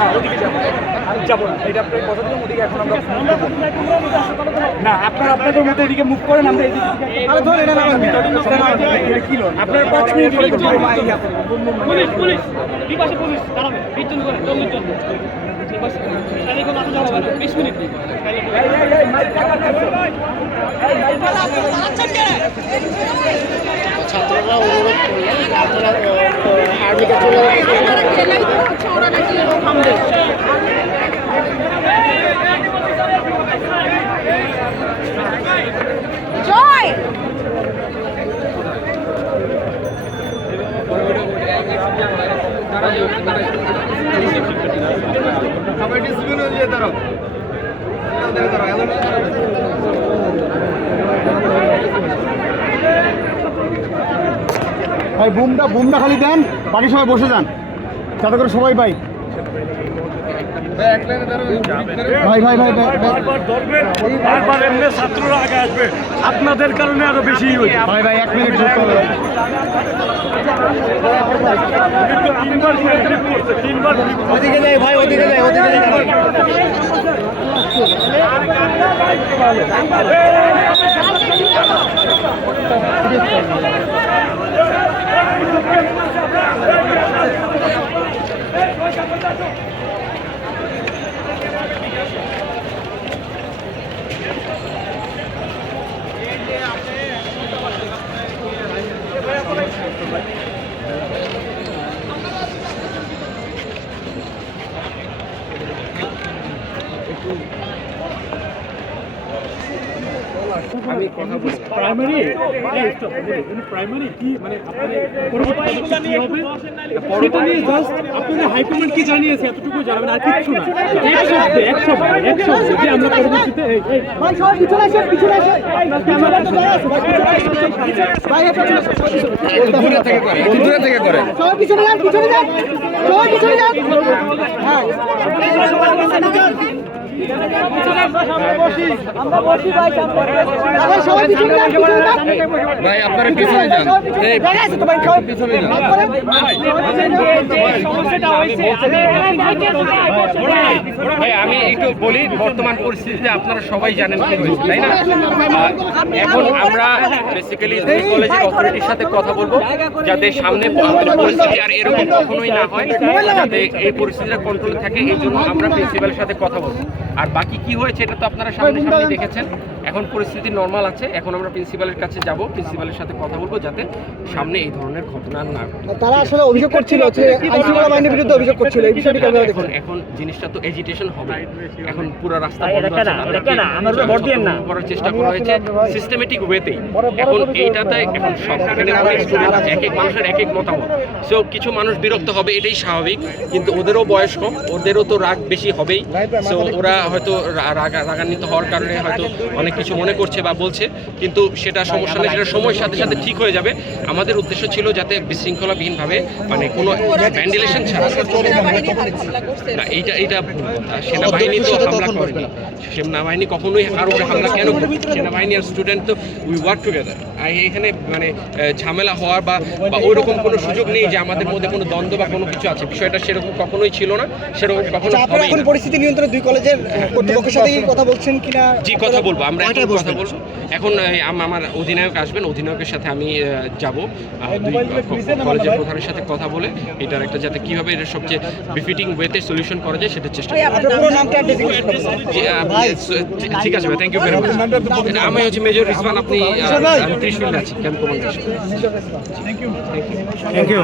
না ওদিকে যাবো, আমি যাবো না, এটা আপনার কথা দিলাম। ওদিকে এখন আমরা না, আপনাদের মধ্যে এদিকে মুভ করেন, আমরা এদিকে আপনার 5 মিনিট করে ছাত্ররা অনুরোধ করলেন আপনারা আর্মিকে জয় ভাই বুমটা খালি দেন, বাকি সবাই বসে যান যাতে করে সবাই পাই। ভাই ভাই ভাই বারবার এমনি ছাত্ররা আগে আসবে, আপনাদের কারণে আরো বেশি হয়েছে। ভাই ভাই 1 মিনিট ধরতে হবে। তিনবার ওদিকে যাই ভাই, ওদিকে যাই, ওদিকে যাই। আমি কথা বলি প্রাইমারি প্রাইমারি কি মানে আপনাদের পরবর্তী কি হবে সেটা নিয়ে জাস্ট আপনাদের হাইকমান্ড কি জানিয়েছে এতটুকু জানাবেন, আর কিছু না। এক শব্দে যে আমরা পরবর্তীতে দূরে থেকে করে সবাই পিছনে যান, পিছনে যান, সবাই পিছনে যান। হ্যাঁ আমরা বসি ভাই, সবাই পিছনে যান, পিছনে যান ভাই, আপনারা পিছনে যান। দেখা আছে তো ভাই, সবাই পিছনে যান। ভাই আমি একটু বলি, বর্তমান পরিস্থিতিতে আপনারা সবাই জানেন কি হয়েছে, তাই না? এখন আমরা বেসিক্যালি কলেজের অথরিটির সাথে কথা বলবো যাতে সামনে পরিস্থিতি আর এরকম কখনোই না হয়, যাতে এই পরিস্থিতিটা কন্ট্রোলে থাকে। এই জন্য আমরা প্রিন্সিপালের সাথে কথা বলবো। আর বাকি কি হয়েছে এটা তো আপনারা সামনে দেখেছেন। এখন পরিস্থিতি নর্মাল আছে, এখন আমরা প্রিন্সিপালের কাছে যাব, প্রিন্সিপালের সাথে কথা বলবো যাতে সামনে এই ধরনের ঘটনা না ঘটে। তারা আসলে অভিযোগ করছিল যে আইনশৃঙ্খলা বাহিনীর বিরুদ্ধে অভিযোগ করছিল, এই বিষয়টি কেমন দেখুন? এখন জিনিসটা তো এজিটেশন হবে, এখন পুরো রাস্তা বন্ধ আছে, করার চেষ্টা করা হয়েছে সিস্টেমেটিক ওয়েতেই। এখন এইটাতে এখন সবখানে অনেক স্টুডেন্ট আছে, এক এক মানুষের এক এক মতামত। সো কিছু মানুষ বিরক্ত হবে, এটাই স্বাভাবিক, কিন্তু ওদেরও বয়স কম, ওদেরও তো রাগ বেশি হবেই। সো ওরা হয়তো রাগান্বিত হওয়ার কারণে হয়তো অনেক কিছু মনে করছে বা বলছে, কিন্তু সেটা সমস্যা নেই, সেটা সময়ের সাথে সাথে ঠিক হয়ে যাবে। আমাদের উদ্দেশ্য ছিল যাতে বিশৃঙ্খলাবিহীনভাবে মানে কোনো ভ্যান্ডিলেশন ছাড়া না, এইটা ভুল কথা। সেনাবাহিনী তো হামলা করেনি, সেনাবাহিনী কখনোই আর ওরা হামলা কেন করবে? সেনাবাহিনী আর স্টুডেন্ট তো উই ওয়ার্ক টুগেদার। এখানে মানে ঝামেলা হওয়ার বা ওই রকম কোনো সুযোগ নেই যে আমাদের মধ্যে কোনো দ্বন্দ্ব বা কোনো কিছু আছে। বিষয়টা সেরকম কখনোই ছিল না, সেরকম কখনো হবে না। পরিস্থিতি নিয়ন্ত্রণে দুই কলেজের কর্তৃপক্ষের সাথে কথা বলছেন কিনা? জি, কথা বলবো, আমরা এখন কথা বলবো। এখন আমার অধিনায়ক আসবেন, অধিনায়কের সাথে আমি যাব, কলেজের প্রধানের সাথে কথা বলে এটার একটা যাতে কীভাবে এটা সবচেয়ে বিফিটিং ওয়েতে সলিউশন করা যায় সেটা চেষ্টা করব। ঠিক আছে ভাই, থ্যাংক ইউ ভেরি মাচ। আমি হচ্ছে মেজর রিজওয়ান, আপনি ত্রিশূলে আছি, ক্যাম্প কমান্ডার। Thank you.